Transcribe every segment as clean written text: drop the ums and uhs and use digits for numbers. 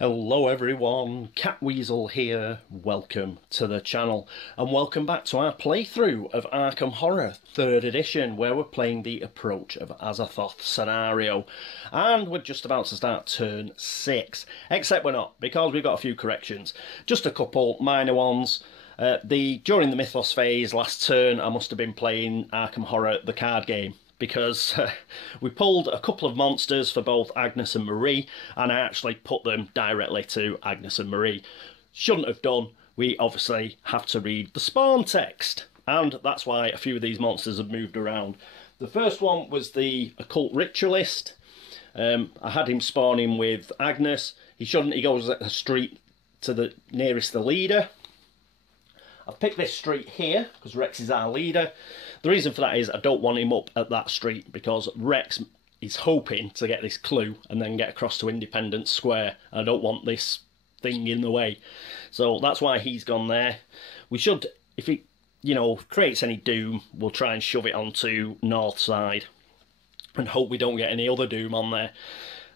Hello everyone, Catweazle here, welcome to the channel and welcome back to our playthrough of Arkham Horror 3rd edition where we're playing the Approach of Azathoth scenario and we're just about to start turn 6, except we're not because we've got a few corrections, just a couple minor ones. During the Mythos phase last turn I must have been playing Arkham Horror the card game, because we pulled a couple of monsters for both Agnes and Marie, and I actually put them directly to Agnes and Marie. Shouldn't have done. We obviously have to read the spawn text, and that's why a few of these monsters have moved around. The first one was the Occult Ritualist. I had him spawning with Agnes. He shouldn't. He goes at a street to the nearest the leader. I've picked this street here because Rex is our leader. The reason for that is I don't want him up at that street because Rex is hoping to get this clue and then get across to Independence Square. I don't want this thing in the way. So that's why he's gone there. We should, if it, creates any doom, we'll try and shove it onto north side and hope we don't get any other doom on there.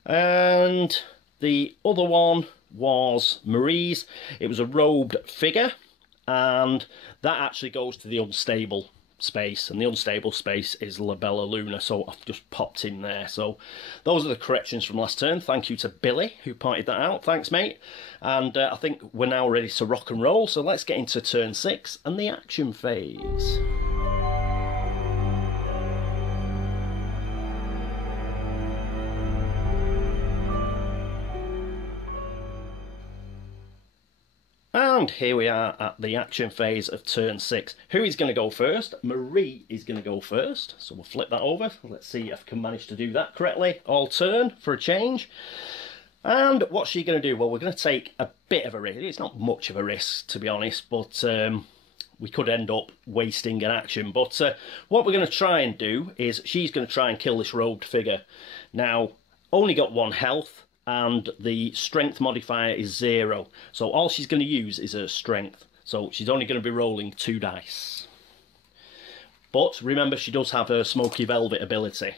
And the other one was Marie's. It was a robed figure, and that actually goes to the unstable space, and the unstable space is La Bella Luna, so I've just popped him there. So those are the corrections from last turn. Thank you to Billy who pointed that out. Thanks, mate. And I think we're now ready to rock and roll, so let's get into turn 6 and the action phase. And here we are at the action phase of turn 6. Who is going to go first? Marie is going to go first. So we'll flip that over. Let's see if I can manage to do that correctly. All turn for a change. And what's she going to do? Well, we're going to take a bit of a risk. It's not much of a risk, to be honest, but we could end up wasting an action. But what we're going to try and do is she's going to try and kill this robed figure. Now, only got 1 health. And the strength modifier is 0. So all she's going to use is her strength. So she's only going to be rolling 2 dice. But remember, she does have her smoky velvet ability.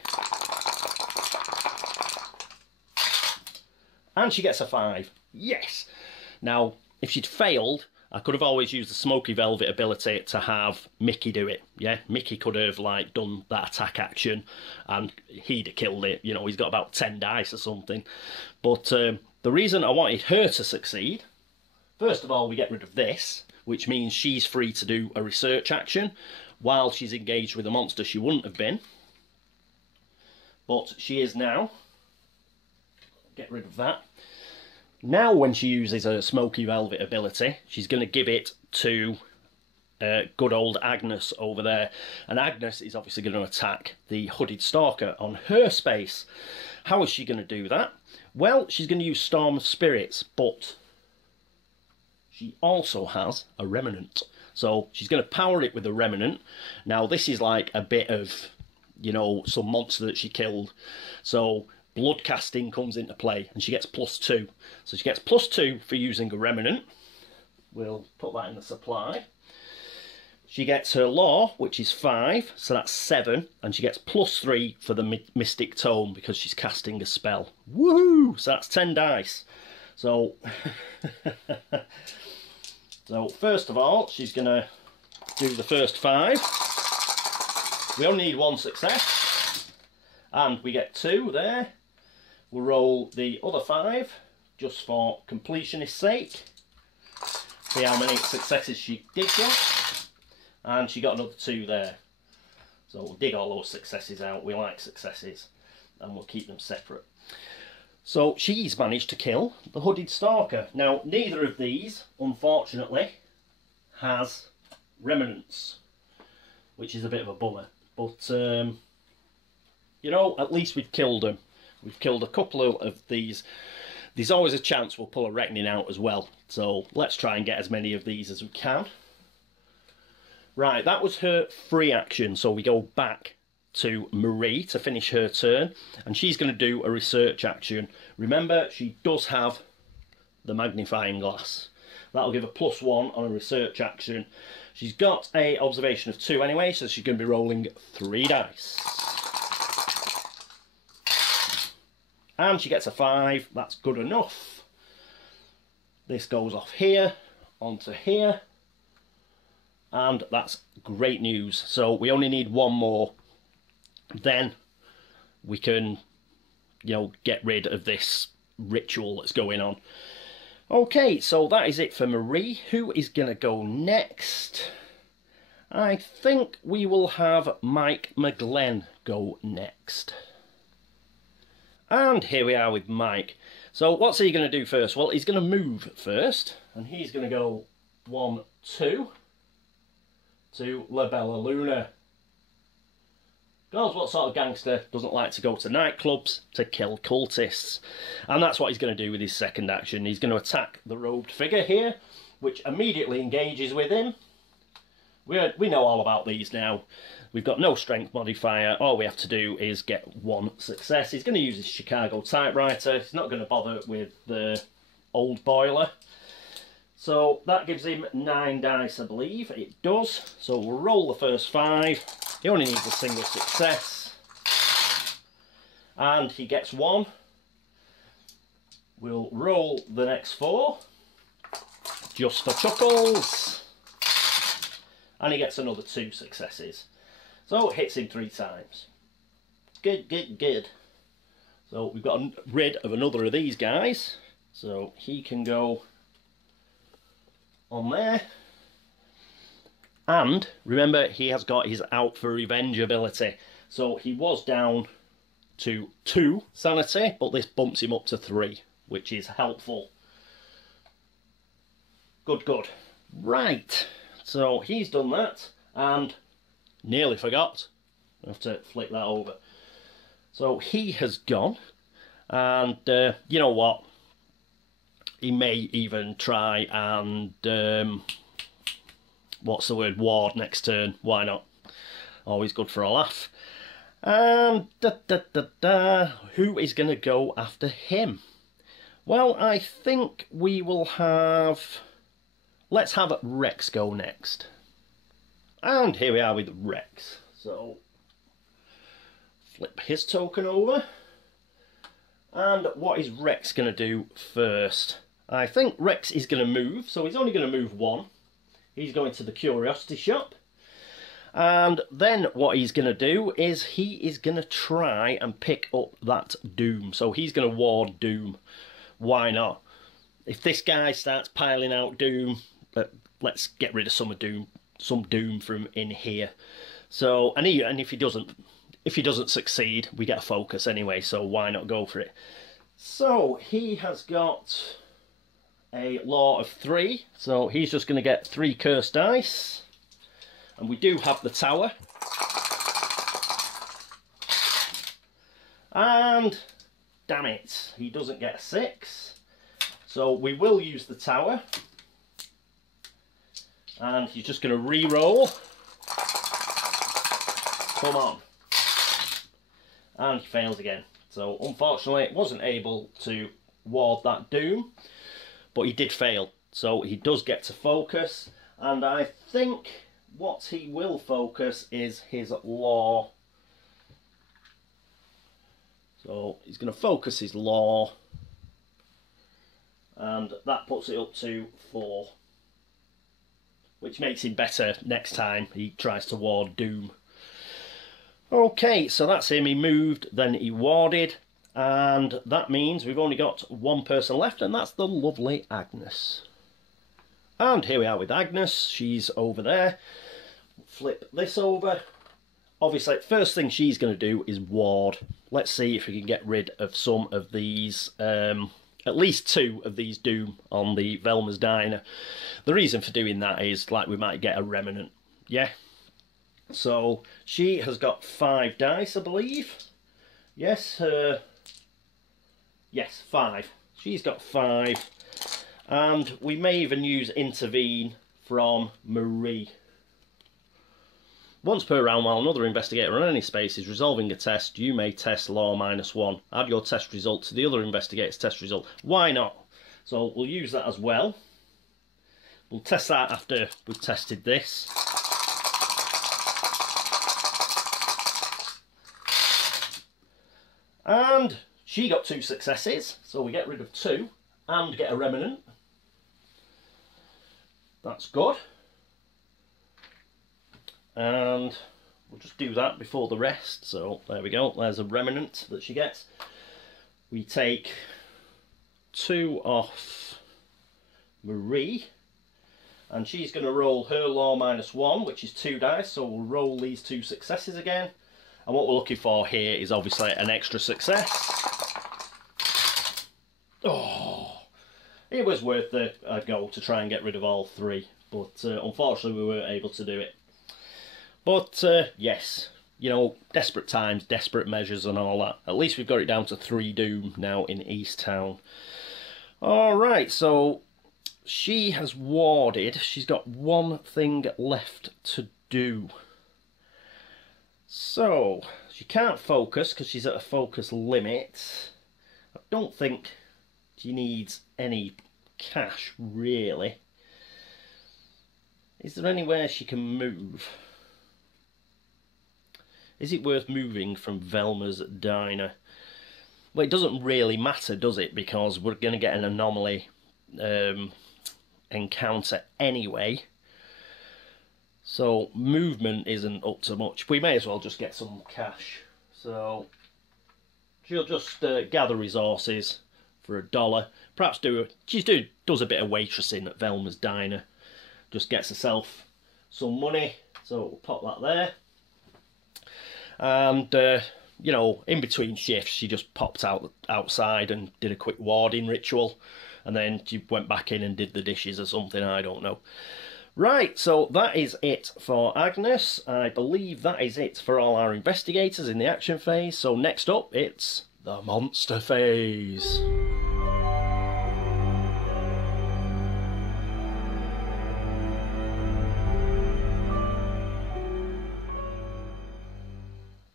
And she gets a 5. Yes! Now, if she'd failed, I could have always used the smoky velvet ability to have Mickey do it. Yeah, Mickey could have done that attack action and he'd have killed it. He's got about 10 dice or something. But the reason I wanted her to succeed, first of all, we get rid of this, which means she's free to do a research action while she's engaged with a monster she wouldn't have been. But she is now. Get rid of that. Now when she uses her smoky velvet ability, she's going to give it to good old Agnes over there. And Agnes is obviously going to attack the hooded stalker on her space. How is she going to do that? Well, she's going to use Storm of Spirits, but she also has a remnant. So she's going to power it with a remnant. Now this is like a bit of, some monster that she killed. So blood casting comes into play and she gets +2. So she gets +2 for using a remnant. We'll put that in the supply. She gets her law, which is 5, so that's 7, and she gets +3 for the mystic tome because she's casting a spell. Woohoo! So that's 10 dice. So, so first of all, she's going to do the first 5. We only need 1 success, and we get 2 there. We'll roll the other 5 just for completionist sake. See how many successes she did get. And she got another 2 there. So we'll dig all those successes out. We like successes. And we'll keep them separate. So she's managed to kill the hooded stalker. Now, neither of these, unfortunately, has remnants. Which is a bit of a bummer. But, at least we've killed them. We've killed a couple of these. There's always a chance we'll pull a reckoning out as well. So let's try and get as many of these as we can. Right, that was her free action. So we go back to Marie to finish her turn. And she's going to do a research action. Remember, she does have the magnifying glass. That'll give her +1 on a research action. She's got a observation of 2 anyway, so she's going to be rolling 3 dice. And she gets a 5. That's good enough. This goes off here, onto here, and that's great news. So we only need one more, then we can, you know, get rid of this ritual that's going on. Okay, so that is it for Marie. Who is going to go next? I think we will have Mike McGlenn go next. And here we are with Mike. So what's he going to do first? Well, he's going to move first, and he's going to go 1, 2 to La Bella Luna. God, what sort of gangster doesn't like to go to nightclubs to kill cultists? And that's what he's going to do with his second action. He's going to attack the robed figure here, which immediately engages with him. We know all about these now. We've got no strength modifier. All we have to do is get 1 success. He's going to use his Chicago typewriter. He's not going to bother with the old boiler. So that gives him 9 dice, I believe. It does. So we'll roll the first 5. He only needs a single success. And he gets 1. We'll roll the next 4. Just for chuckles. And he gets another 2 successes. So it hits him 3 times. Good, good, good. So we've got rid of another of these guys. So he can go on there. And remember, he has got his out for revenge ability. So he was down to 2 sanity, but this bumps him up to 3, which is helpful. Good, good. Right. So he's done that, and nearly forgot. I have to flick that over. So he has gone, and you know what? He may even try and what's the word? Ward next turn. Why not? Always good for a laugh. And who is going to go after him? Well, I think we will have. Let's have Rex go next. And here we are with Rex. So, flip his token over. And what is Rex going to do first? I think Rex is going to move, so he's only going to move 1. He's going to the curiosity shop. And then what he's going to do is he is going to try and pick up that Doom. So he's going to ward Doom. Why not? If this guy starts piling out Doom, let's get rid of some Doom from in here. So and if he doesn't succeed, we get a focus anyway. So why not go for it? So he has got a law of 3. So he's just going to get 3 cursed dice, and we do have the tower. And damn it, he doesn't get a 6. So we will use the tower. And he's just going to re-roll. Come on. And he fails again. So unfortunately, it wasn't able to ward that Doom. But he did fail. So he does get to focus. And I think what he will focus is his law. So he's going to focus his law. And that puts it up to 4. Which makes him better next time he tries to ward Doom. Okay, so that's him. He moved, then he warded. And that means we've only got 1 person left, and that's the lovely Agnes. And here we are with Agnes. She's over there. Flip this over. Obviously, first thing she's going to do is ward. Let's see if we can get rid of some of these... at least 2 of these Doom on the Velma's Diner. The reason for doing that is, like, we might get a remnant. Yeah? So, she has got 5 dice, I believe. Yes, yes, 5. She's got 5. And we may even use Intervene from Marie. Once per round, while another investigator on any space is resolving a test, you may test law -1. Add your test result to the other investigator's test result. Why not? So we'll use that as well. We'll test that after we've tested this. And she got 2 successes, so we get rid of 2 and get a remnant. that's good. And we'll just do that before the rest. So there we go, there's a remnant that she gets. We take 2 off Marie, and she's going to roll her law -1, which is 2 dice, so we'll roll these 2 successes again. And what we're looking for here is obviously an extra success. Oh, it was worth a go to try and get rid of all 3, but unfortunately we weren't able to do it. But yes, you know, desperate times, desperate measures and all that. At least we've got it down to 3 doom now in East Town. Alright, so she has warded. She's got 1 thing left to do. So, she can't focus because she's at a focus limit. I don't think she needs any cash, really. Is there anywhere she can move? Is it worth moving from Velma's diner? Well, it doesn't really matter, does it? Because we're going to get an anomaly encounter anyway. So movement isn't up to much. We may as well just get some cash. So she'll just gather resources for $1. Perhaps does a bit of waitressing at Velma's diner. Just gets herself some money. So we'll pop that there. And you know, in between shifts, she just popped outside and did a quick warding ritual, and then she went back in and did the dishes or something. I don't know. Right, so that is it for Agnes. I believe that is it for all our investigators in the action phase. So next up, it's the monster phase.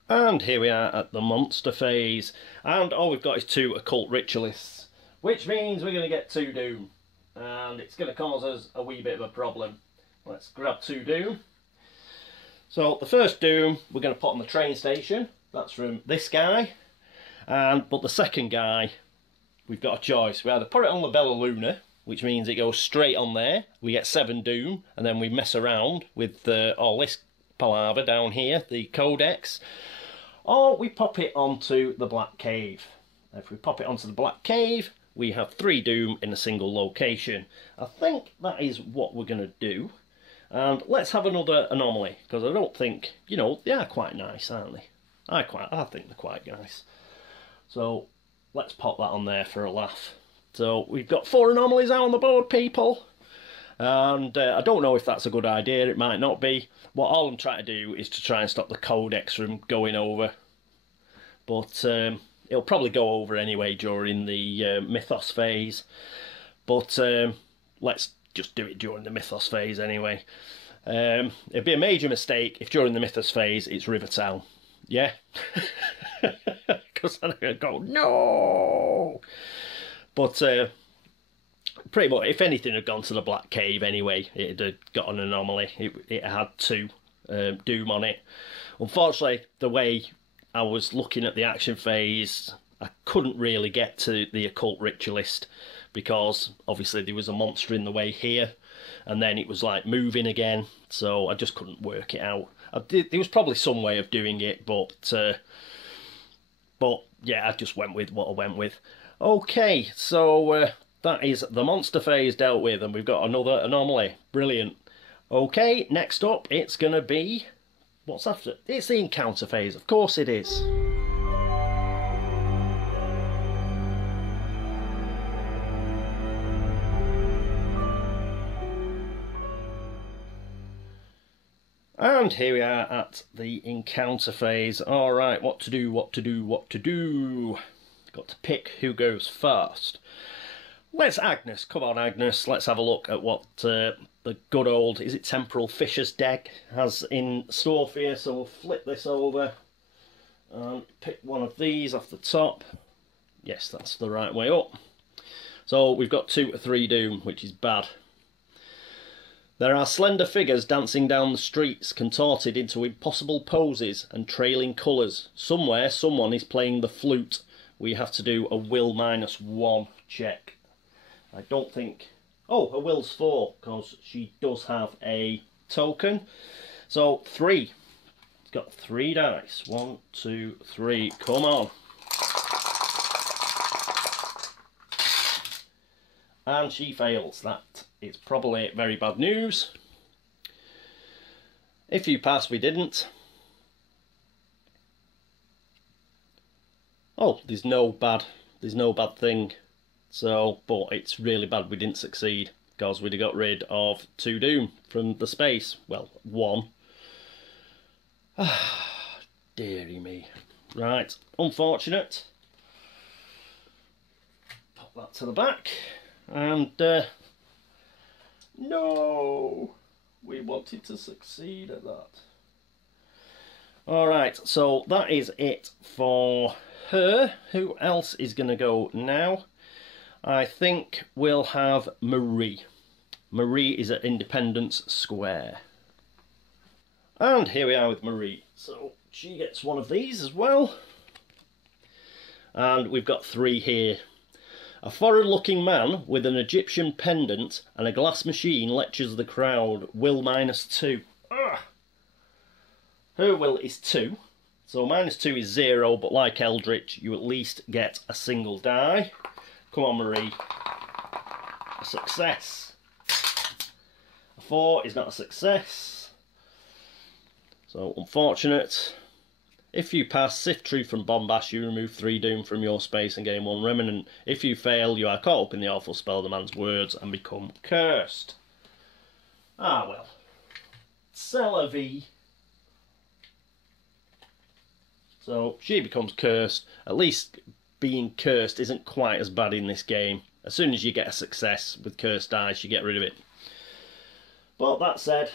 And here we are at the monster phase, and all we've got is 2 occult ritualists, which means we're going to get 2 doom, and it's going to cause us a wee bit of a problem. Let's grab 2 doom. So the first doom we're going to put on the train station. That's from this guy, but the second guy, we've got a choice. We either put it on the Bella Luna, which means it goes straight on there. We get 7 doom, and then we mess around with all this palaver down here, the codex. Or we pop it onto the Black Cave. If we pop it onto the Black Cave, we have 3 doom in a single location. I think that is what we're going to do. And let's have another anomaly, because I don't think, you know, they are quite nice, aren't they? I think they're quite nice. So let's pop that on there for a laugh. So we've got 4 anomalies out on the board, people. And I don't know if that's a good idea, it might not be. What all I'm trying to do is to try and stop the codex from going over. But it'll probably go over anyway during the mythos phase. But let's just do it during the mythos phase anyway. It'd be a major mistake if during the mythos phase it's Rivertown. Yeah? Because then I'm going to go, no! But pretty much, if anything had gone to the Black Cave anyway, it had got an anomaly. It had 2 doom on it. Unfortunately, the way I was looking at the action phase, I couldn't really get to the occult ritualist, because obviously there was a monster in the way here, and then it was like moving again, so I just couldn't work it out. There was probably some way of doing it, but yeah, I just went with what I went with. Okay, so that is the monster phase dealt with, and we've got another anomaly. Brilliant. Okay, next up, it's going to be... what's after? It's the encounter phase. Of course it is. And here we are at the encounter phase. Alright, what to do, what to do, what to do. Got to pick who goes first. Let's Agnes. Come on, Agnes. Let's have a look at what the good old, is it Temporal Fisher's deck has in store for you. So we'll flip this over and pick one of these off the top. Yes, that's the right way up. So we've got 2 to 3 doom, which is bad. There are slender figures dancing down the streets, contorted into impossible poses and trailing colours. Somewhere, someone is playing the flute. We have to do a will -1 check. I don't think Oh, her will's 4, because she does have a token. So 3. It's got 3 dice. 1, 2, 3. Come on. And she fails. That is probably very bad news. If you pass, we didn't. Oh, there's no bad thing. So, but it's really bad we didn't succeed, because we'd have got rid of 2 doom from the space. Well, 1. Ah, dearie me. Right, unfortunate. Pop that to the back. And, no! We wanted to succeed at that. Alright, so that is it for her. Who else is going to go now? I think we'll have Marie. Marie is at Independence Square. And here we are with Marie. So she gets one of these as well. And we've got 3 here. A foreign-looking man with an Egyptian pendant and a glass machine lectures the crowd. Will -2. Ah. Her will is 2. So -2 is 0, but like Eldritch, you at least get a single die. Come on, Marie. A success. A 4 is not a success. So, unfortunate. If you pass, sift truth from bombast, you remove 3 doom from your space and gain 1 remnant. If you fail, you are caught up in the awful spell of the man's words and become cursed. Ah, well. C'est la vie. So, she becomes cursed. At least being cursed isn't quite as bad in this game. As soon as you get a success with cursed dice, you get rid of it. But that said,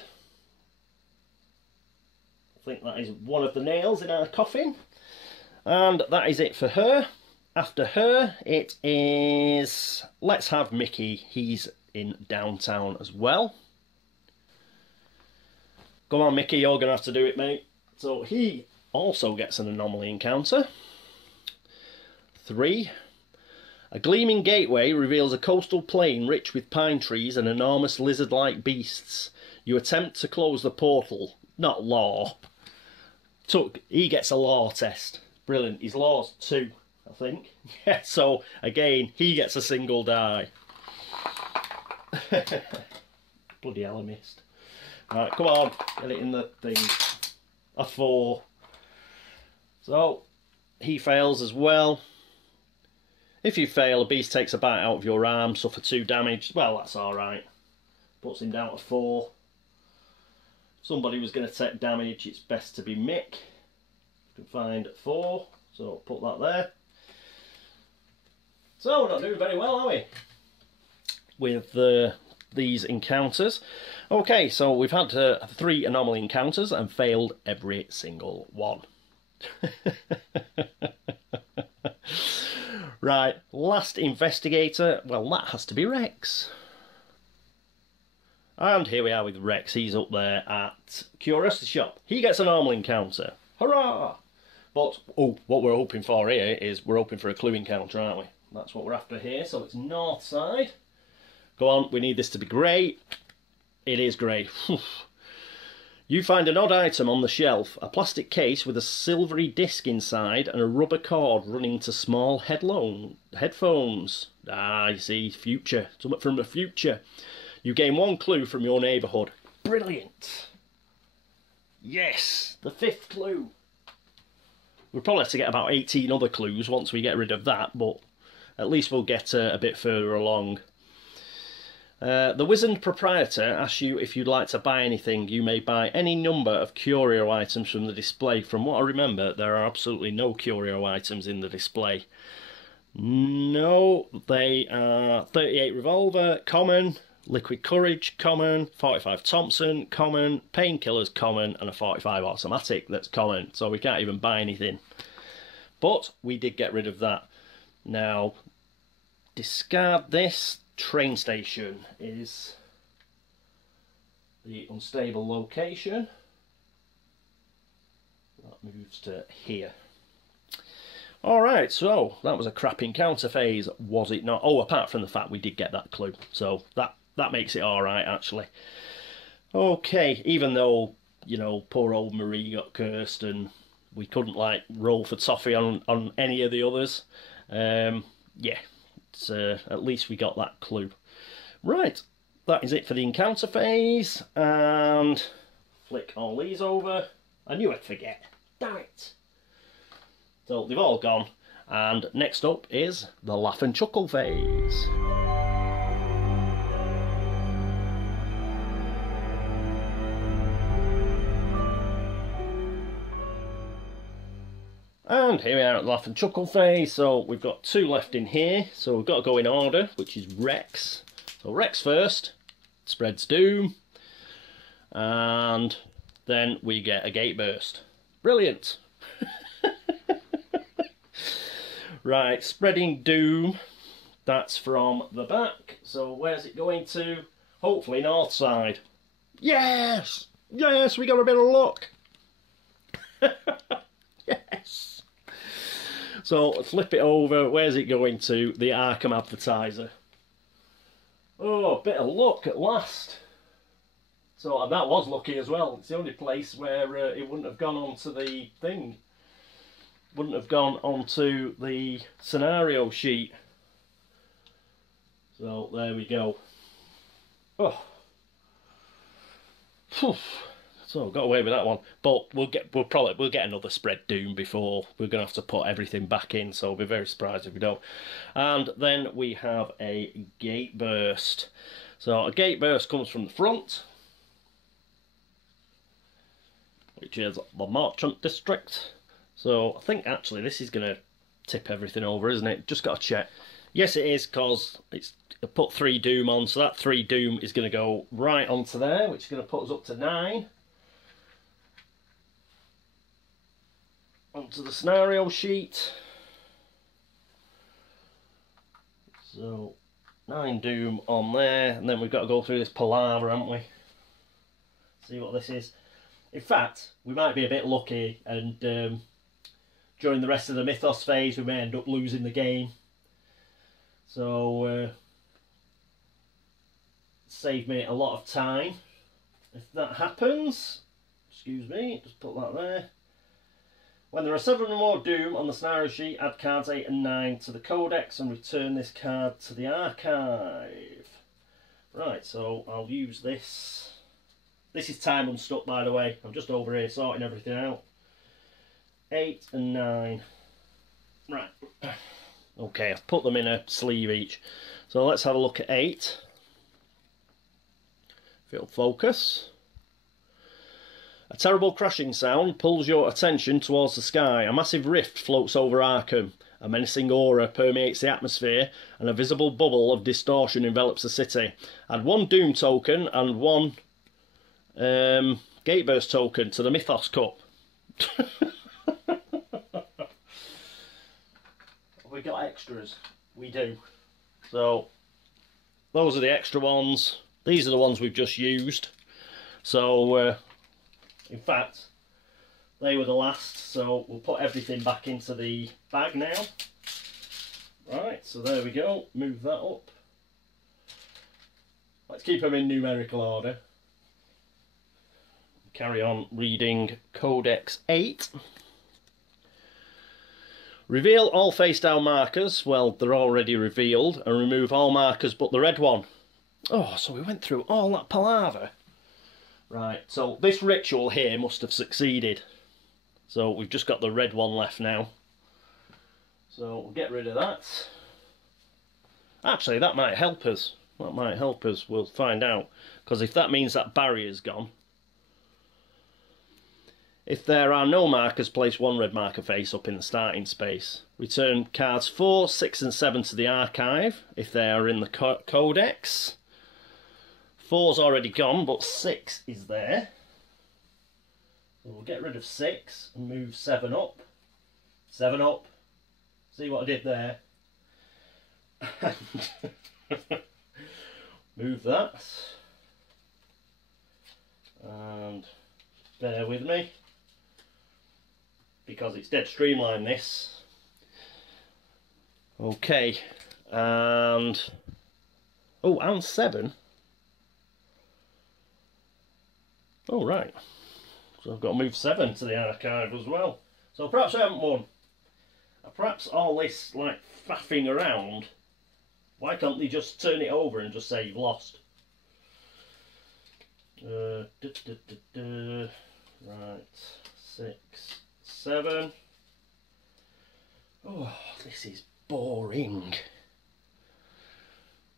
I think that is one of the nails in our coffin. And that is it for her. After her, it is... let's have Mickey. He's in downtown as well. Come on, Mickey, you're going to have to do it, mate. So he also gets an anomaly encounter. 3. A gleaming gateway reveals a coastal plain rich with pine trees and enormous lizard-like beasts. You attempt to close the portal. Not law. He gets a law test. Brilliant. His law's 2, I think. Yeah, so, again, he gets a single die. Bloody hell, I missed. Right, come on. Get it in the thing. A 4. So, he fails as well. If you fail, a beast takes a bite out of your arm, suffer 2 damage. Well, that's alright. Puts him down to 4. Somebody was going to take damage, it's best to be Mick. You can find 4, so put that there. So we're not doing very well, are we? With these encounters. Okay, so we've had 3 anomaly encounters and failed every single one. Right, last investigator. Well, that has to be Rex. And here we are with Rex. He's up there at Curiosity Shop. He gets an anomaly encounter. Hurrah! But, oh, what we're hoping for here is we're hoping for a clue encounter, aren't we? That's what we're after here. So it's north side. Go on, we need this to be grey. It is grey. You find an odd item on the shelf, a plastic case with a silvery disc inside and a rubber cord running to small headphones. Ah, you see, future. Something from the future. You gain 1 clue from your neighbourhood. Brilliant. Yes, the 5th clue. We'll probably have to get about 18 other clues once we get rid of that, but at least we'll get a bit further along. The wizened proprietor asks you if you'd like to buy anything. You may buy any number of curio items from the display. From what I remember, there are absolutely no curio items in the display. No, they are 38 revolver, common, liquid courage, common, 45 Thompson, common, painkillers, common, and a 45 automatic that's common. So we can't even buy anything. But we did get rid of that. Now, discard this. Train station is the unstable location. That moves to here. Alright, so that was a crap encounter phase, was it not? Oh, apart from the fact we did get that clue. So that makes it alright, actually. Okay, even though, you know, poor old Marie got cursed and we couldn't, like, roll for toffee on any of the others. Yeah, it's, at least we got that clue. Right, that is it for the encounter phase. And flick all these over. I knew I'd forget. Damn it. So they've all gone. And next up is the laugh and chuckle phase. And here we are at the laugh and chuckle phase. So we've got 2 left in here. So we've got to go in order, which is Rex. So Rex first, spreads doom. And then we get a gate burst. Brilliant. Right, spreading doom. That's from the back. So where's it going to? Hopefully north side. Yes! Yes, we got a bit of luck. Yes. So flip it over. Where's it going to? The Arkham advertiser. Oh, a bit of luck at last. So that was lucky as well. It's the only place where it wouldn't have gone onto the thing. Wouldn't have gone onto the scenario sheet. So there we go. Oh. Phew. So got away with that one. But we'll get another spread doom before we're gonna have to put everything back in, so I'll be very surprised if we don't. And then we have a gate burst. So a gate burst comes from the front, which is the merchant district. So I think actually this is going to tip everything over, isn't it? Just got to check. Yes, it is, because it's put 3 doom on, so that 3 doom is going to go right onto there, which is going to put us up to 9. Onto the scenario sheet. So 9 doom on there, and then we've got to go through this palaver, haven't we? See what this is. In fact, we might be a bit lucky, and during the rest of the mythos phase we may end up losing the game. So save me a lot of time if that happens. Excuse me, just put that there. When there are 7 or more doom on the scenario sheet, add cards 8 and 9 to the codex and return this card to the archive. Right, so I'll use this. This is time unstuck, by the way. I'm just over here sorting everything out. 8 and 9. Right. Okay, I've put them in a sleeve each. So let's have a look at 8. If it'll focus. A terrible crashing sound pulls your attention towards the sky. A massive rift floats over Arkham. A menacing aura permeates the atmosphere, and a visible bubble of distortion envelops the city. Add 1 doom token and 1 Gateburst token to the Mythos Cup. We got extras. We do. So those are the extra ones. These are the ones we've just used. So in fact they were the last, so we'll put everything back into the bag now. Right, so there we go. Move that up. Let's keep them in numerical order. Carry on reading Codex 8. Reveal all face down markers. Well, they're already revealed. And remove all markers but the red one. Oh, so we went through all that palaver. Right, so this ritual here must have succeeded. So we've just got the red one left now. So we'll get rid of that. Actually, that might help us. That might help us. We'll find out. Because if that means that barrier's gone. If there are no markers, place 1 red marker face up in the starting space. Return cards 4, 6 and 7 to the archive if they are in the codex. 4's already gone, but 6 is there. So we'll get rid of 6 and move 7 up. 7 up. See what I did there? Move that. And bear with me, because it's dead streamlined this. Okay, and... oh, and 7. Oh, right. So I've got to move 7 to the archive as well. So perhaps I haven't won. Perhaps all this, like, faffing around, why can't they just turn it over and just say you've lost? Right, 6, 7. Oh, this is boring.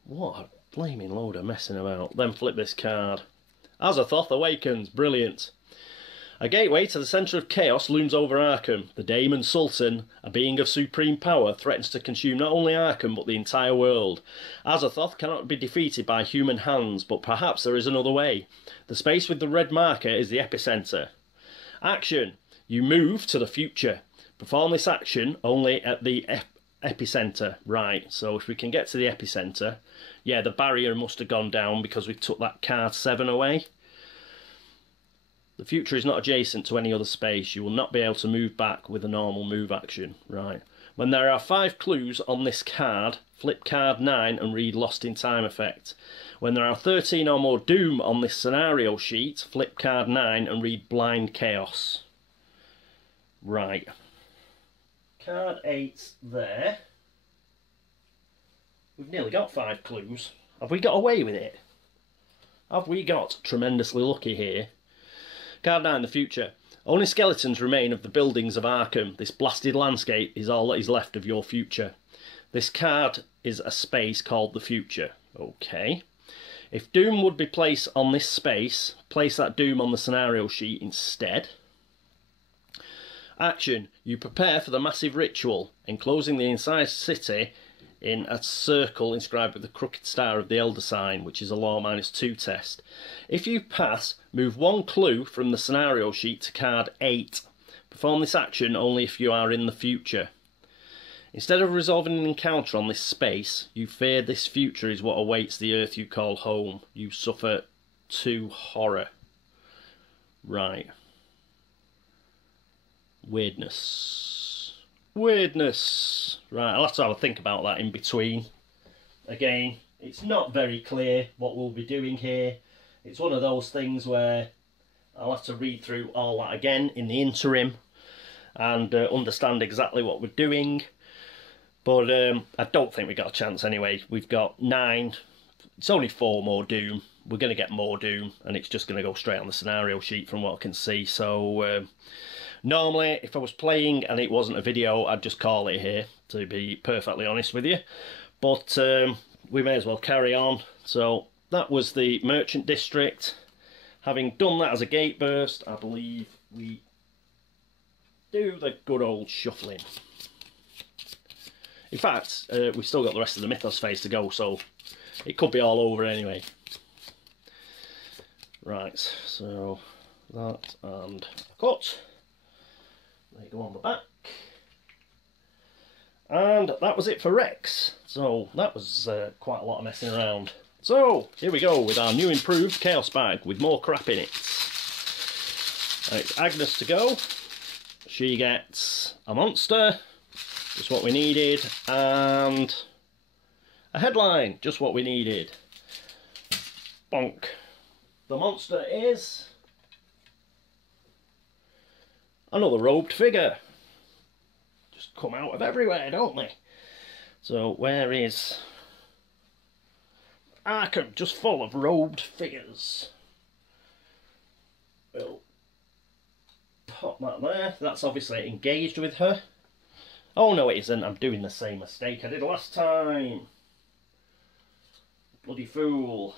What a flaming load of messing about. Then flip this card. Azathoth awakens. Brilliant. A gateway to the centre of chaos looms over Arkham. The daemon sultan, a being of supreme power, threatens to consume not only Arkham but the entire world. Azathoth cannot be defeated by human hands, but perhaps there is another way. The space with the red marker is the epicentre. Action. You move to the future. Perform this action only at the epicentre. Right, so if we can get to the epicentre... yeah, the barrier must have gone down because we took that card 7 away. The future is not adjacent to any other space. You will not be able to move back with a normal move action. Right. When there are 5 clues on this card, flip card 9 and read Lost in Time effect. When there are 13 or more doom on this scenario sheet, flip card 9 and read Blind Chaos. Right. Card 8's there. We've nearly got 5 clues. Have we got away with it? Have we got tremendously lucky here? Card 9, the future. Only skeletons remain of the buildings of Arkham. This blasted landscape is all that is left of your future. This card is a space called the future. Okay. If doom would be placed on this space, place that doom on the scenario sheet instead. Action. You prepare for the massive ritual, enclosing the entire city in a circle inscribed with the crooked star of the Elder sign, which is a law -2 test. If you pass, move 1 clue from the scenario sheet to card 8. Perform this action only if you are in the future. Instead of resolving an encounter on this space, you fear this future is what awaits the earth you call home. You suffer 2 horror. Right. Weirdness. Right, I'll have to have a think about that in between. Again, it's not very clear what we'll be doing here. It's one of those things where I'll have to read through all that again in the interim and understand exactly what we're doing. But I don't think we got a chance anyway. We've got 9. It's only 4 more doom. We're going to get more doom, and it's just going to go straight on the scenario sheet from what I can see. So... normally, if I was playing and it wasn't a video, I'd just call it here, to be perfectly honest with you. But we may as well carry on. So that was the Merchant District. Having done that as a gate burst, I believe we do the good old shuffling. In fact, we've still got the rest of the Mythos phase to go, so it could be all over anyway. Right, so that and a cut. They go on the back. And that was it for Rex. So that was quite a lot of messing around. So here we go with our new improved Chaos Bag with more crap in it. It's Agnes to go. She gets a monster, just what we needed, and a headline, just what we needed. Bonk. The monster is another robed figure. Just come out of everywhere, don't they? So where is Arkham? Just full of robed figures. We'll pop that there. That's obviously engaged with her. Oh no, it isn't. I'm doing the same mistake I did last time. Bloody fool.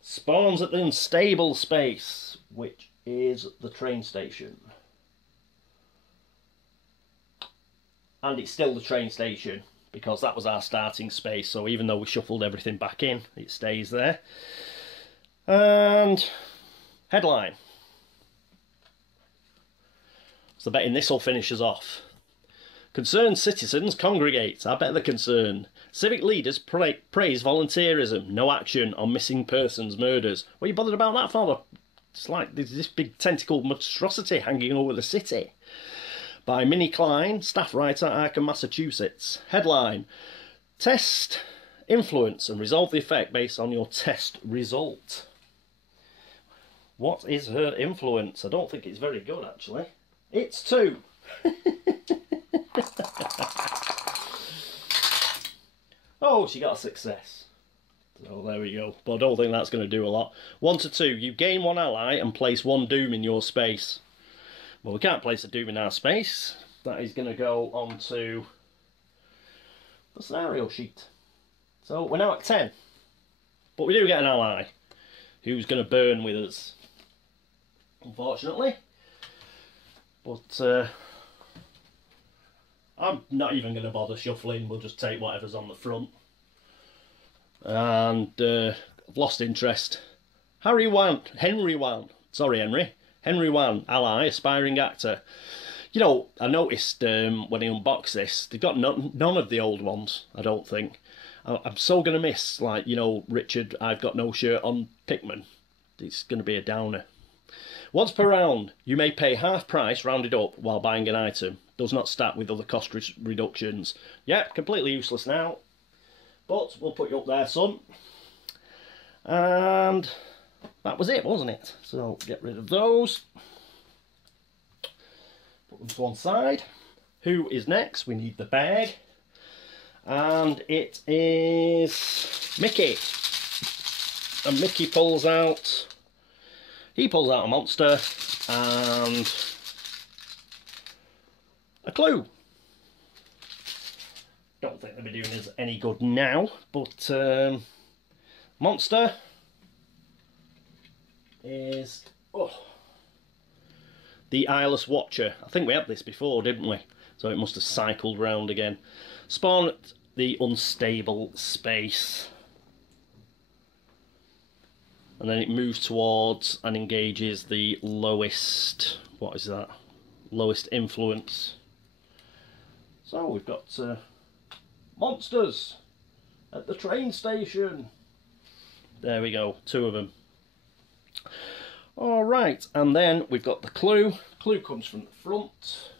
Spawns at the unstable space, which is the train station. And it's still the train station, because that was our starting space, so even though we shuffled everything back in, it stays there. And headline. So betting this will finish us off. Concerned citizens congregate. I bet they're concerned. Civic leaders praise volunteerism. No action on missing persons murders. What are you bothered about that for? It's like there's this big tentacled monstrosity hanging over the city. by Minnie Klein, staff writer, Arkham, Massachusetts. Headline: Test influence and resolve the effect based on your test result. What is her influence? I don't think it's very good, actually. It's 2. Oh, she got a success. So there we go. But I don't think that's going to do a lot. 1 to 2. You gain 1 ally and place 1 doom in your space. Well, we can't place a doom in our space. That is going to go onto the scenario sheet. So we're now at 10. But we do get an ally who's going to burn with us, unfortunately. But I'm not even going to bother shuffling. We'll just take whatever's on the front. And I've lost interest. Henry Wan, ally, aspiring actor. You know, I noticed when he unboxed this, they've got none of the old ones, I don't think. I'm so going to miss, like, you know, Richard, I've got no shirt on Pickman. It's going to be a downer. Once per round, you may pay half price, rounded up, while buying an item. Does not stack with other cost reductions. Yeah, completely useless now. But we'll put you up there, son. And that was it, wasn't it? So get rid of those. Put them to one side. Who is next? We need the bag. And it is Mickey. And Mickey pulls out... He pulls out a monster and a clue. Don't think they'll be doing us any good now, but monster is the Eyeless Watcher. I think we had this before, didn't we? So it must have cycled round again. Spawn at the unstable space. And then it moves towards and engages the lowest, what is that? Lowest influence. So we've got monsters at the train station. There we go, 2 of them. Alright, and then we've got the clue. Clue comes from the front.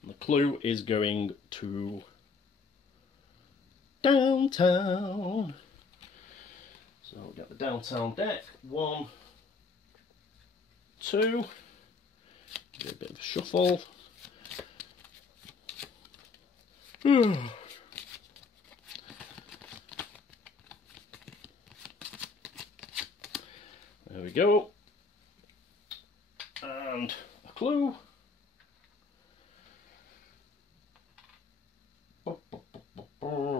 And the clue is going to downtown. So we've got the downtown deck. 1, 2. Do a bit of a shuffle. There we go. And a clue.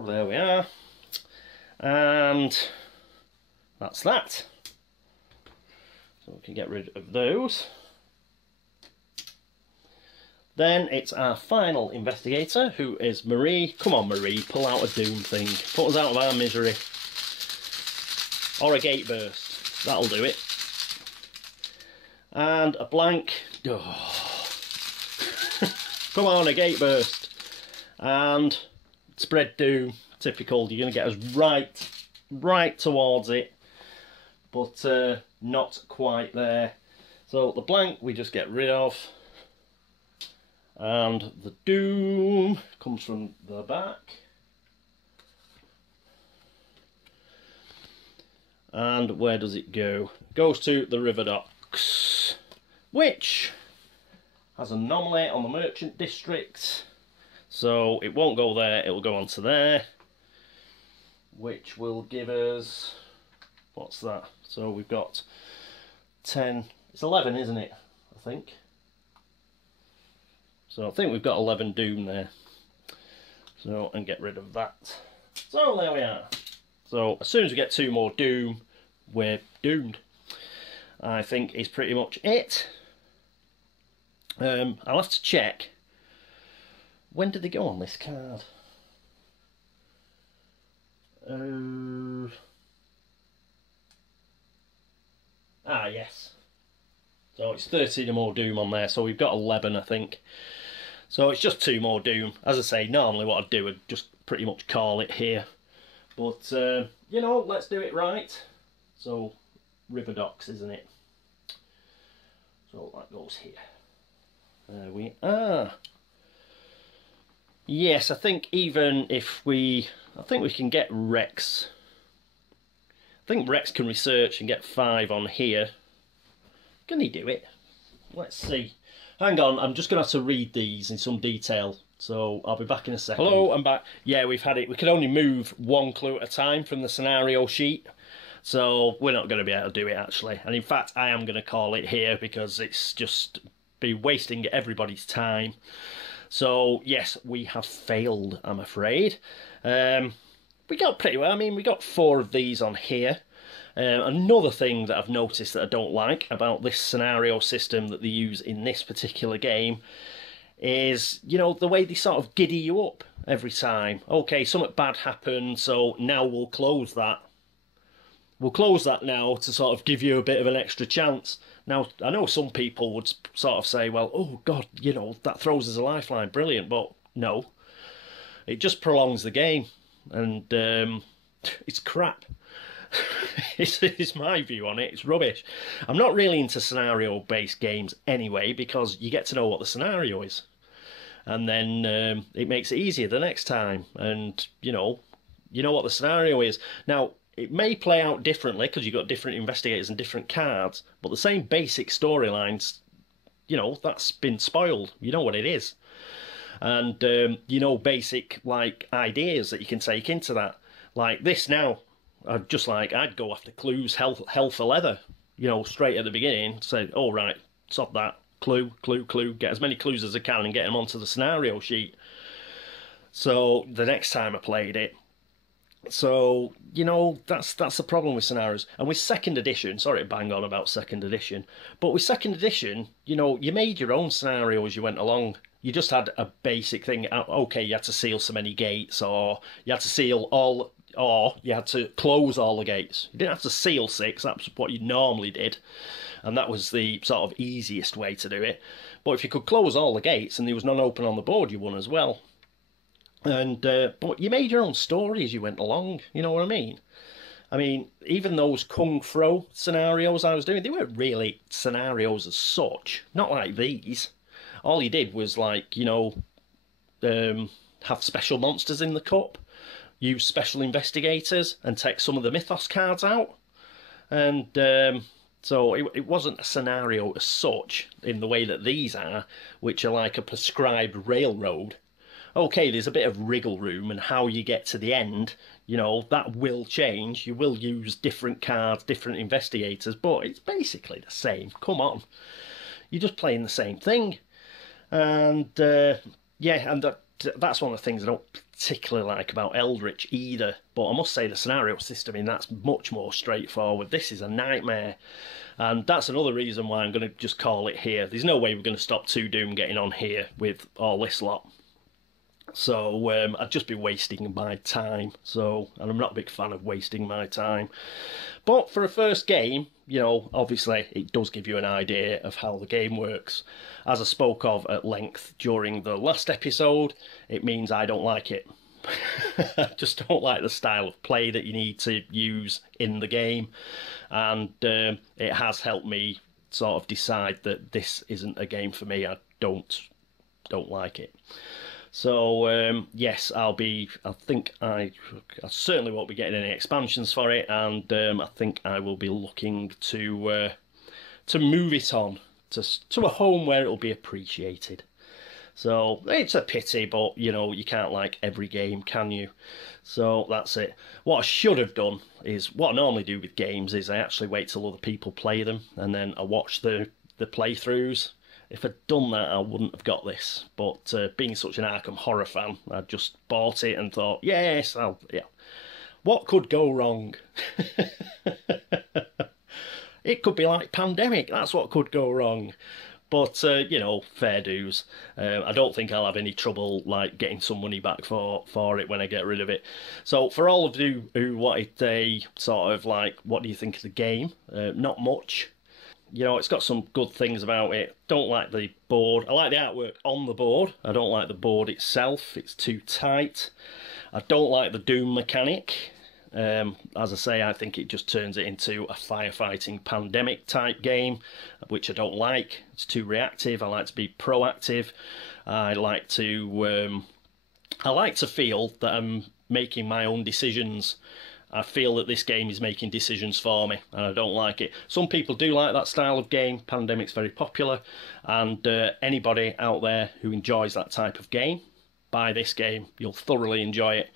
There we are. And that's that. So we can get rid of those. Then it's our final investigator, who is Marie. Come on, Marie, pull out a doom thing. Put us out of our misery. Or a gate burst. That'll do it. And a blank. Oh. Come on, a gate burst. And spread doom. Typical. You're going to get us right towards it. But not quite there. So the blank we just get rid of. And the doom comes from the back. And where does it go? It goes to the river docks, which has an anomaly on the merchant district. So it won't go there, it'll go onto there. Which will give us, what's that? So we've got 10, it's 11, isn't it? I think. So I think we've got 11 doom there. So, and get rid of that. So there we are. So as soon as we get 2 more doom, we're doomed. I think is pretty much it. I'll have to check. When did they go on this card? Yes. So it's 13 more doom on there, so we've got 11, I think. So it's just 2 more doom. As I say, normally what I'd do would just pretty much call it here. But, you know, let's do it right. So, river docks, isn't it? So that goes here. There we are. Yes, I think even if I think we can get Rex. I think Rex can research and get 5 on here. Can he do it? Let's see. Hang on, I'm just going to have to read these in some detail. So I'll be back in a second. Hello, I'm back. Yeah, we've had it. We can only move 1 clue at a time from the scenario sheet. So we're not going to be able to do it, actually. And in fact, I am going to call it here because it's just be wasting everybody's time. So, yes, we have failed, I'm afraid. We got pretty well. I mean, we got 4 of these on here. Another thing that I've noticed that I don't like about this scenario system that they use in this particular game is, you know, the way they sort of giddy you up every time. Okay, something bad happened, so now we'll close that. We'll close that now to sort of give you a bit of an extra chance. Now, I know some people would sort of say, well, oh, God, you know, that throws us a lifeline. Brilliant. But no. It just prolongs the game. And it's crap. It's my view on it. It's rubbish. I'm not really into scenario-based games anyway, because you get to know what the scenario is. And then it makes it easier the next time. And, you know what the scenario is. Now, it may play out differently because you've got different investigators and different cards, but the same basic storylines, you know, that's been spoiled. You know what it is. And, you know, basic, like, ideas that you can take into that. Like this now, I'd go after clues, hell for leather, you know, straight at the beginning. Say, oh, right, stop that. Clue, get as many clues as I can and get them onto the scenario sheet. So the next time I played it, so, you know, that's the problem with scenarios. And with second edition, sorry to bang on about second edition, but with second edition, you know, you made your own scenario as you went along. You just had a basic thing. Okay, you had to seal so many gates, or you had to seal all, or you had to close all the gates. You didn't have to seal 6, that's what you normally did. And that was the sort of easiest way to do it. But if you could close all the gates and there was none open on the board, you won as well. And but you made your own story as you went along, you know what I mean? I mean, even those Kung Fro scenarios I was doing, they weren't really scenarios as such, not like these. All you did was, like, you know, have special monsters in the cup, use special investigators, and take some of the mythos cards out. And so it wasn't a scenario as such in the way that these are, which are like a prescribed railroad. Okay, there's a bit of wriggle room, and how you get to the end, you know, that will change. You will use different cards, different investigators, but it's basically the same. Come on. You're just playing the same thing. And, yeah, and that's one of the things I don't particularly like about Eldritch either. But I must say the scenario system in that's much more straightforward. This is a nightmare. And that's another reason why I'm going to just call it here. There's no way we're going to stop 2 Doom getting on here with all this lot. So I'd just be wasting my time. So, and I'm not a big fan of wasting my time. But for a first game, you know, obviously it does give you an idea of how the game works. As I spoke of at length during the last episode, it means I don't like it. I just don't like the style of play that you need to use in the game. And it has helped me sort of decide that this isn't a game for me. I don't like it. So, yes, I certainly won't be getting any expansions for it, and I think I will be looking to move it on to a home where it'll be appreciated. So, it's a pity, but, you know, you can't like every game, can you? So, that's it. What I should have done is, what I normally do with games is I actually wait till other people play them, and then I watch the playthroughs. If I'd done that, I wouldn't have got this. But being such an Arkham horror fan, I just bought it and thought, yes, yeah. What could go wrong? It could be like Pandemic. That's what could go wrong. But, you know, fair dues. I don't think I'll have any trouble, like, getting some money back for it when I get rid of it. So, for all of you who wanted a sort of, like, what do you think of the game? Not much. You know, it's got some good things about it. Don't like the board. I like the artwork on the board. I don't like the board itself. It's too tight. I don't like the Doom mechanic. As I say, I think it just turns it into a firefighting pandemic type game, which I don't like. It's too reactive. I like to be proactive. I like to feel that I'm making my own decisions. I feel that this game is making decisions for me, and I don't like it. Some people do like that style of game. Pandemic's very popular, and anybody out there who enjoys that type of game, buy this game. You'll thoroughly enjoy it.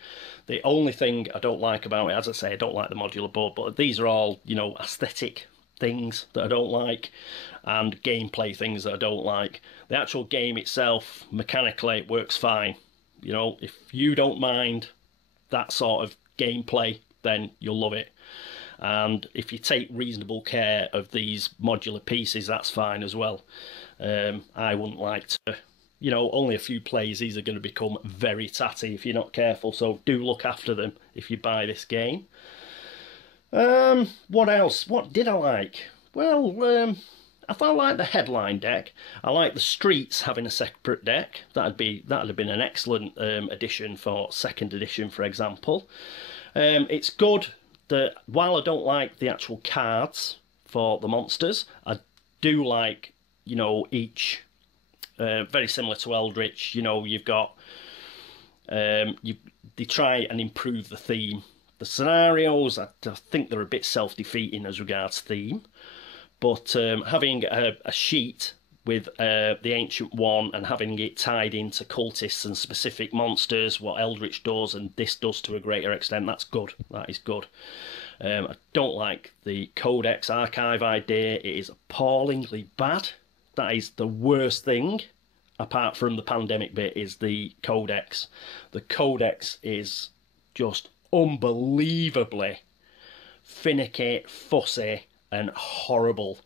The only thing I don't like about it, as I say, I don't like the modular board, but these are all, you know, aesthetic things that I don't like, and gameplay things that I don't like. The actual game itself, mechanically, it works fine. You know, if you don't mind that sort of gameplay, then you'll love it. And if you take reasonable care of these modular pieces, that's fine as well. I wouldn't like to, you know, only a few plays, these are going to become very tatty if you're not careful, so do look after them if you buy this game. What else? What did I like? Well, I thought I liked the headline deck. I like the streets having a separate deck. That'd have been an excellent addition for 2nd edition, for example. It's good that while I don't like the actual cards for the monsters, I do like, you know, each very similar to Eldritch. You know, you've got they try and improve the theme. The scenarios, I think they're a bit self-defeating as regards theme, but having a sheet with the Ancient One and having it tied into cultists and specific monsters, what Eldritch does and this does to a greater extent, that's good. That is good. I don't like the Codex Archive idea. It is appallingly bad. That is the worst thing, apart from the pandemic bit, is the Codex. The Codex is just unbelievably finicky, fussy, and horrible.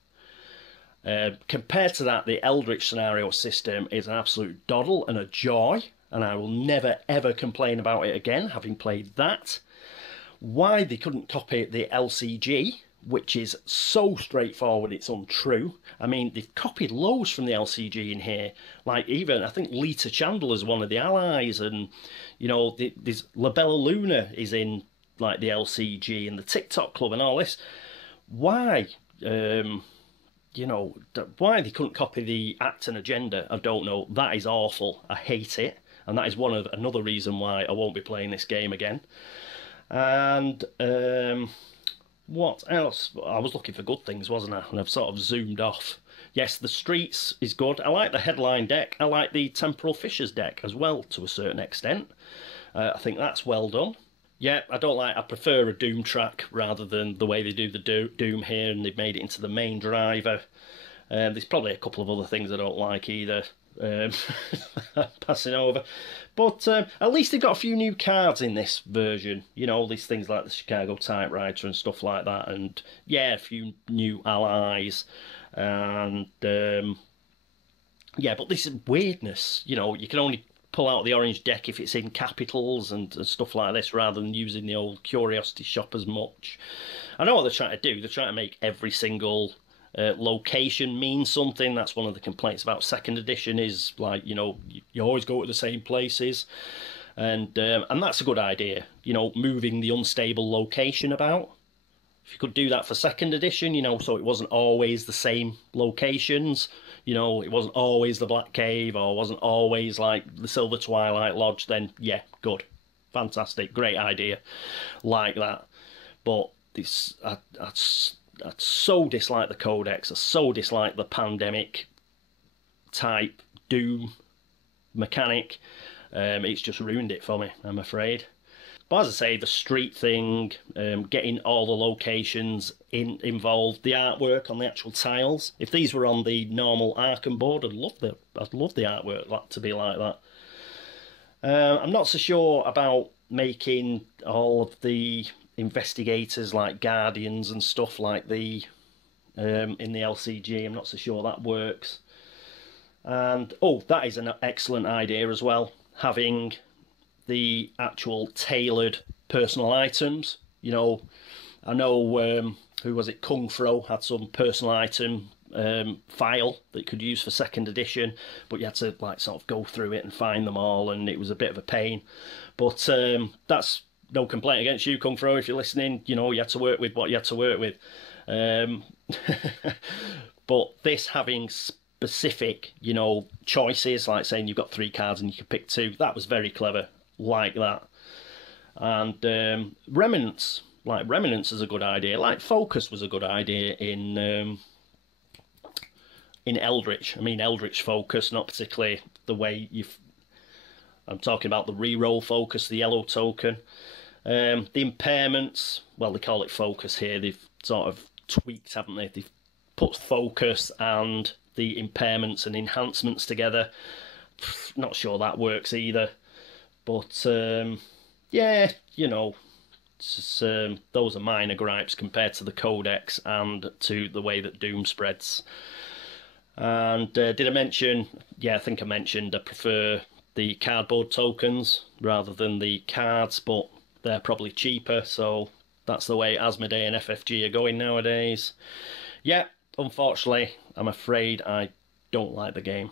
Compared to that, the Eldritch scenario system is an absolute doddle and a joy, and I will never ever complain about it again, having played that. Why they couldn't copy the LCG, which is so straightforward it's untrue. I mean, they've copied loads from the LCG in here, like even, I think Lita Chandler's one of the allies, and, you know, there's La Bella Luna is in, like, the LCG, and the TikTok Club and all this. Why? You know, why they couldn't copy the Act and Agenda, I don't know. That is awful. I hate it. And that is another reason why I won't be playing this game again. And what else? I was looking for good things, wasn't I? And I've sort of zoomed off. Yes, the streets is good. I like the headline deck. I like the Temporal Fissures deck as well, to a certain extent. I think that's well done. Yeah, I prefer a Doom track rather than the way they do the Doom here, and they've made it into the main driver. There's probably a couple of other things I don't like either, passing over. But at least they've got a few new cards in this version. You know, these things like the Chicago Typewriter and stuff like that. And yeah, a few new allies. And yeah, but this is weirdness. You know, you can only pull out the orange deck if it's in capitals and stuff like this, rather than using the old Curiosity Shop as much. I know what they're trying to do. They're trying to make every single location mean something. That's one of the complaints about 2nd edition, is like, you know, you always go to the same places, and that's a good idea. You know, moving the unstable location about. If you could do that for 2nd edition, you know, so it wasn't always the same locations. You know, it wasn't always the Black Cave, or wasn't always like the Silver Twilight Lodge, then yeah, good. Fantastic. Great idea. Like that. But this, I so dislike the Codex. I so dislike the pandemic type Doom mechanic. It's just ruined it for me, I'm afraid. But as I say, the street thing, getting all the locations involved, the artwork on the actual tiles. If these were on the normal Arkham board, I'd love the artwork to be like that. I'm not so sure about making all of the investigators like guardians and stuff like the in the LCG. I'm not so sure that works. And oh, that is an excellent idea as well, having the actual tailored personal items. You know, I know who was it, Kung Fro had some personal item file that you could use for 2nd edition, but you had to like sort of go through it and find them all, and it was a bit of a pain. But that's no complaint against you, Kung Fro, if you're listening. You know, you had to work with what you had to work with. But this having specific, you know, choices, like saying you've got 3 cards and you can pick 2, that was very clever, like that. And Remnants, like Remnants is a good idea. Like Focus was a good idea in Eldritch. I mean, Eldritch Focus, not particularly the way I'm talking about the reroll Focus, the yellow token. The Impairments, well, they call it Focus here. They've sort of tweaked, haven't they? They've put Focus and the Impairments and Enhancements together. Not sure that works either. But, yeah, you know, it's, those are minor gripes compared to the Codex and to the way that Doom spreads. And did I mention, yeah, I think I mentioned I prefer the cardboard tokens rather than the cards, but they're probably cheaper, so that's the way Asmodee and FFG are going nowadays. Yeah, unfortunately, I'm afraid I don't like the game.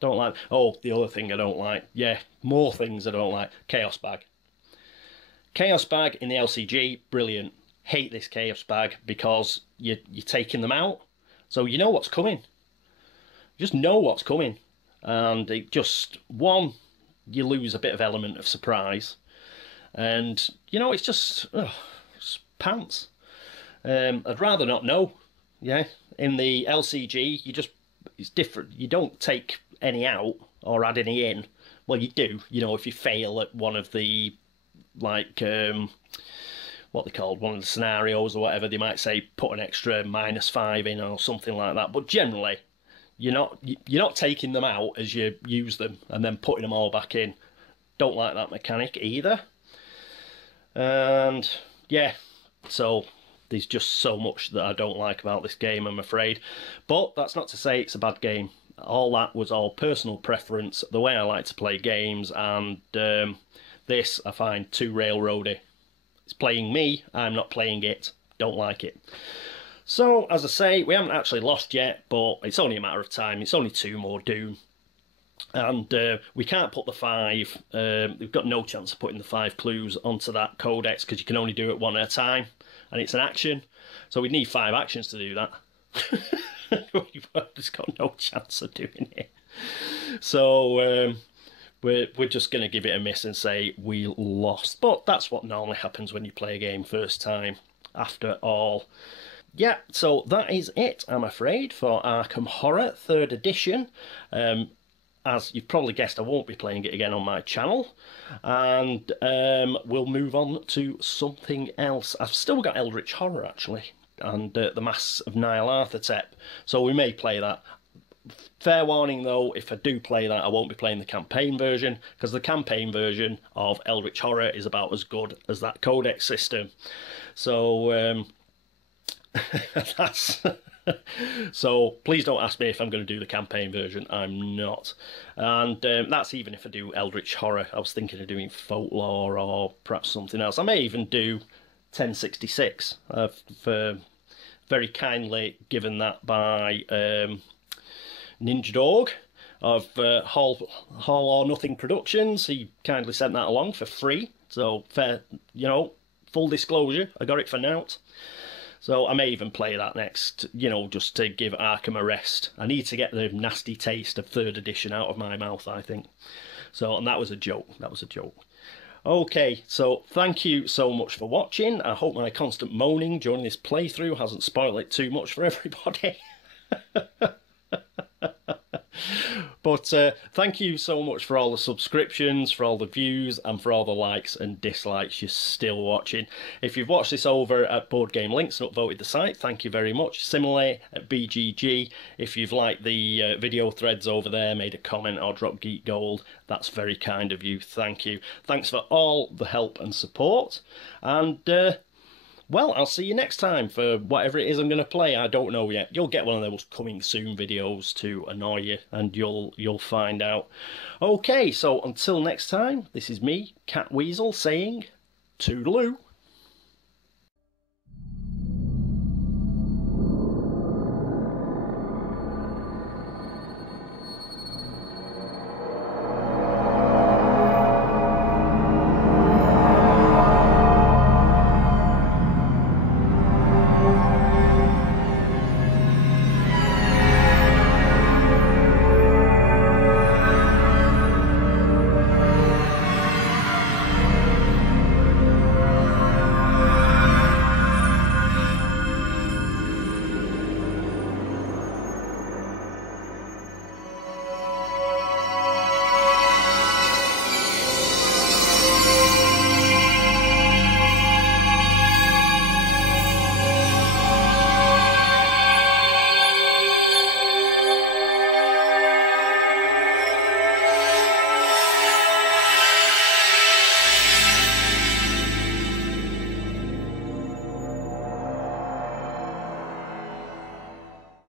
Don't like... Oh, the other thing I don't like. Yeah, more things I don't like. Chaos Bag. Chaos Bag in the LCG, brilliant. Hate this Chaos Bag because you're taking them out, so you know what's coming. You just know what's coming. And it just, one, you lose a bit of element of surprise. And, you know, it's just, it's pants. I'd rather not know. Yeah, in the LCG, it's different. You don't take any out or add any in. Well, you do, you know, if you fail at one of the, like, what they called, one of the scenarios or whatever, they might say put an extra -5 in or something like that. But generally, you're not taking them out as you use them and then putting them all back in. Don't like that mechanic either. And yeah, so there's just so much that I don't like about this game, I'm afraid. But that's not to say it's a bad game. All that was all personal preference, the way I like to play games, and this I find too railroady. It's playing me, I'm not playing it. Don't like it. So, as I say, we haven't actually lost yet, but it's only a matter of time. It's only 2 more Doom. And we can't put the 5, we've got no chance of putting the 5 clues onto that codex because you can only do it 1 at a time, and it's an action. So we need 5 actions to do that. We've just got no chance of doing it. So we're just going to give it a miss and say we lost. But that's what normally happens when you play a game first time, after all. Yeah, so that is it, I'm afraid, for Arkham Horror 3rd edition. As you've probably guessed, I won't be playing it again on my channel. And we'll move on to something else. I've still got Eldritch Horror, actually, and the Masks of Nyarlathotep. So we may play that. Fair warning, though, if I do play that, I won't be playing the campaign version, because the campaign version of Eldritch Horror is about as good as that codex system. So... so please don't ask me if I'm going to do the campaign version. I'm not. And that's even if I do Eldritch Horror. I was thinking of doing Folklore or perhaps something else. I may even do 1066. I've very kindly given that by Ninja Dog of Hall or Nothing Productions. He kindly sent that along for free. So fair, you know, full disclosure, I got it for nought. So I may even play that next, you know, just to give Arkham a rest. I need to get the nasty taste of 3rd edition out of my mouth, I think. So, and that was a joke. That was a joke. Okay, so thank you so much for watching. I hope my constant moaning during this playthrough hasn't spoiled it too much for everybody. But thank you so much for all the subscriptions, for all the views, and for all the likes and dislikes you're still watching. If you've watched this over at Board Game Links and upvoted the site, thank you very much. Similarly, at BGG, if you've liked the video threads over there, made a comment or dropped Geek Gold, that's very kind of you. Thank you. Thanks for all the help and support. And... well, I'll see you next time for whatever it is I'm going to play. I don't know yet. You'll get one of those coming soon videos to annoy you, and you'll find out. Okay, so until next time, this is me, Catweazle, saying toodaloo.